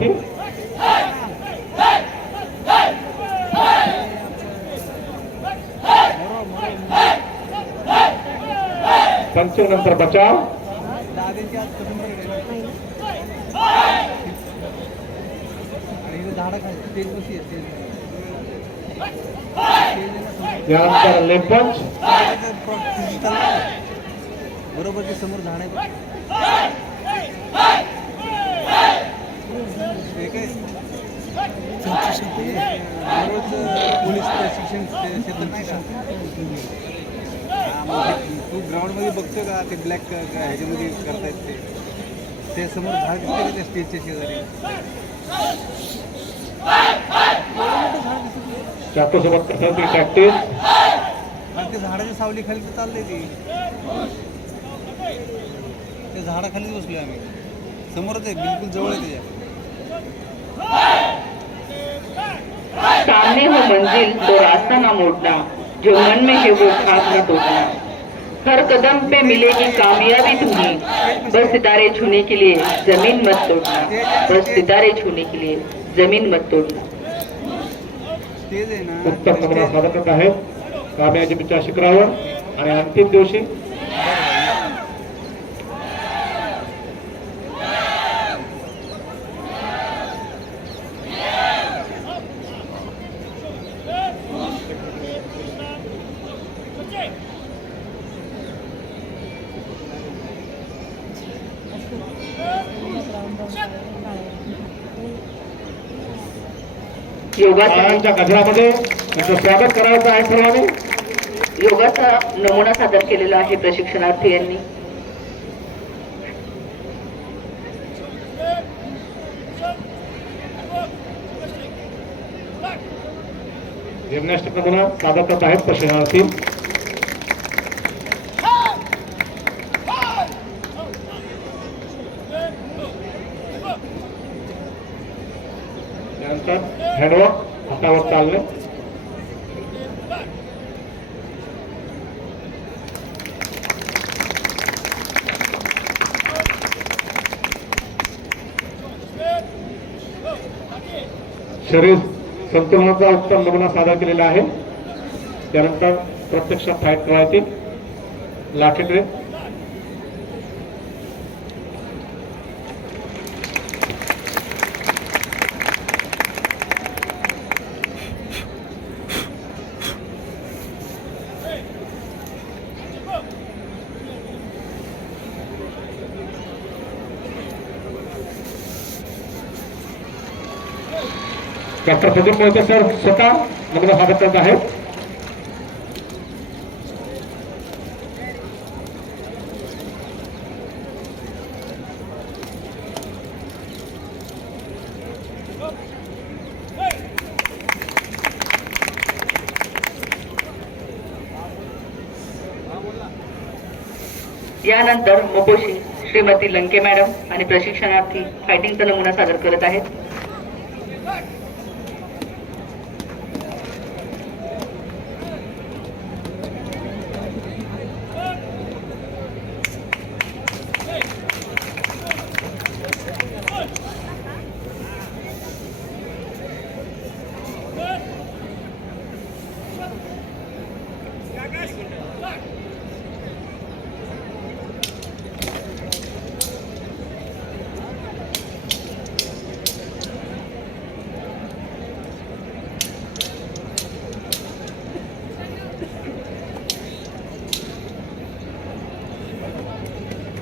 आहे स्टेज त्यानंतर लेग पंच बरोबर ते समोर झाड आहे बघ. ते काय दररोज पोलीस प्रशिक्षण नाही ते ग्राउंडमध्ये बघतो का ते ब्लॅक ह्याच्यामध्ये करतायत ते? ते समोर झाड दिसते का त्या स्टेजच्या शेजारी? प्रॅक्टिस आणि ते झाडाच्या सावली खाली तर चाललंय ते. त्या झाडाखालीच बसलोय आम्ही. समोरच आहे बिलकुल जवळ आहे त्याच्या. सामने हो मंजिल तो रास्ता ना मोड़ना जो मन में है वो खाक न तोड़ना। हर कदम पे मिलेगी कामयाबी तुम्हें। बस सितारे छूने के लिए ज़मीन मत तोड़ना। बस सितारे छूने के लिए ज़मीन मत तोड़ना। उत्तम नमुना सादर करत आहेत कामयाजीच्या शिखरावर आणि अंतिम दिवशी योगासन बाळांच्या गजरामध्ये त्यांचं स्वागत करायचं आहे सर्वांनी. योगाचा नमुना सादर केलेला आहे प्रशिक्षणार्थी यांनी. जिम्नॅस्टिक नमुना सादर करत आहेत प्रशिक्षणार्थी. त्यानंतर हँडवर्क हातावर चालणे. शरीर संतुलनाचा उत्तम नमुना सादर केलेला आहे. त्यानंतर प्रत्यक्षात फाईट करायची लाठी train doctor Pradeep Mohite sir स्वतः नमुना स्वागत करत आहेत यानंतर मपोशी श्रीमती लंके मॅडम आणि प्रशिक्षणार्थी फायटिंगचा नमुना सादर करत आहेत.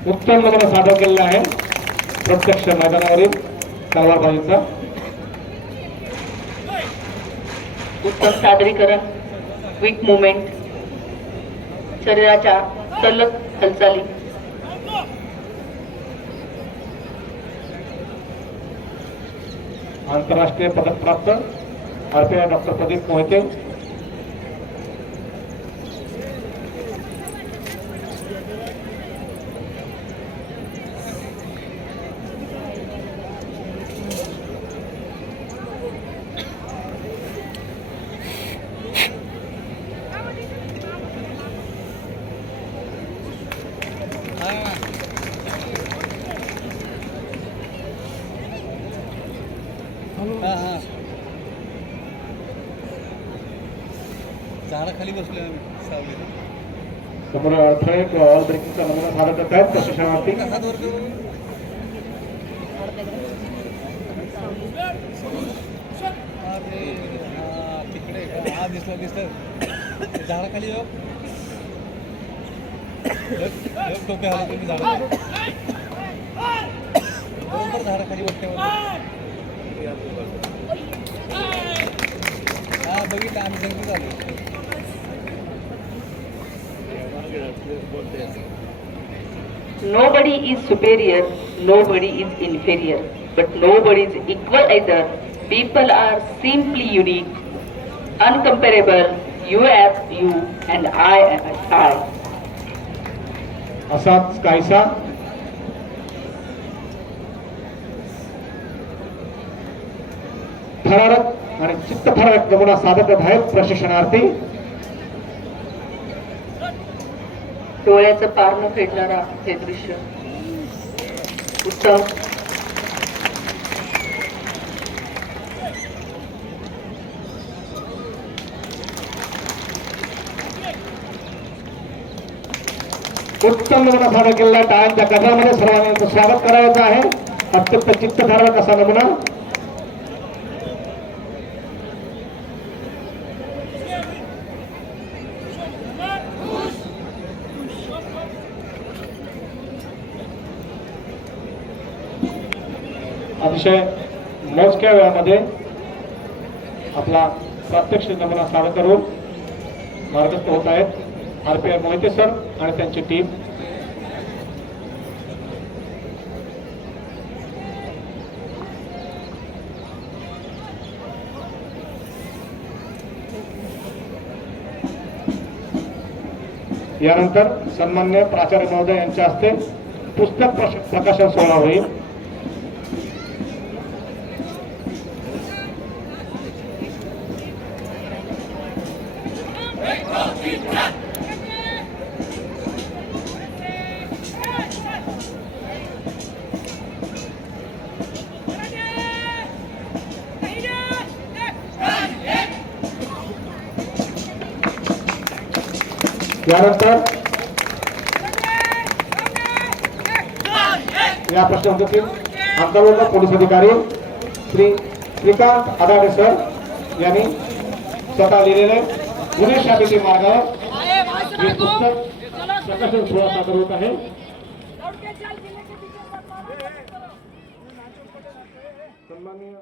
उत्तम नमुना सादर केलेला आहे. प्रत्यक्ष मैदानावरील तलवारबाजीचा उत्तम सादरीकरण क्विक मुवमेंट शरीराच्या सलग हालचाली. आंतरराष्ट्रीय पदक प्राप्त आरपीआय डॉक्टर प्रदीप मोहिते. झाडाखाली बसलो समोर अडथळे किंवा ऑल ब्रेकिंगचा नमुना करत आहेत प्रशिक्षणार्थी तिकडे? हा दिसलं दिसलं. झाडाखाली येऊ. टोप्या आले तुम्ही झाडा बरोबर झाडाखाली बसल्यावर हा बघितलं आम्ही संगीत आलो Nobody is superior, nobody is inferior, but nobody is equal either. People are simply unique, uncomparable. You as you and I am I. असाच काहीसा थरारक आणि चित्तथरारक नमुना सादर करत आहेत प्रशिक्षणार्थी डोळ्याचं पार न फेडणारा हे दृश्य. उत्तम. उत्तम नमुना सादर केलेला टाळ्यांच्या गजरामध्ये सर्वांना स्वागत करायचं आहे. अत्यंत चित्तथरारक असा नमुना. अतिशय मोजक्या वेळामध्ये आपला प्रत्यक्ष नमुना सादर करून मार्गस्थ होत आहेत. R P I Mohite sir आणि त्यांची टीम. यानंतर सन्मान्य प्राचार्य महोदय यांच्या हस्ते पुस्तक प्रश- प्रकाशन सोहळा होईल. यानंतर या प्रश्नोत्तरीत आमचा वर्ग पोलीस अधिकारी श्री श्रीकांत आदाडे सर यांनी स्वतः लिहिलेले गुन्हे शाखेचे मार्गावर हे पुस्तक प्रकाशन सोहळा सादर होत आहे. सन्माननीय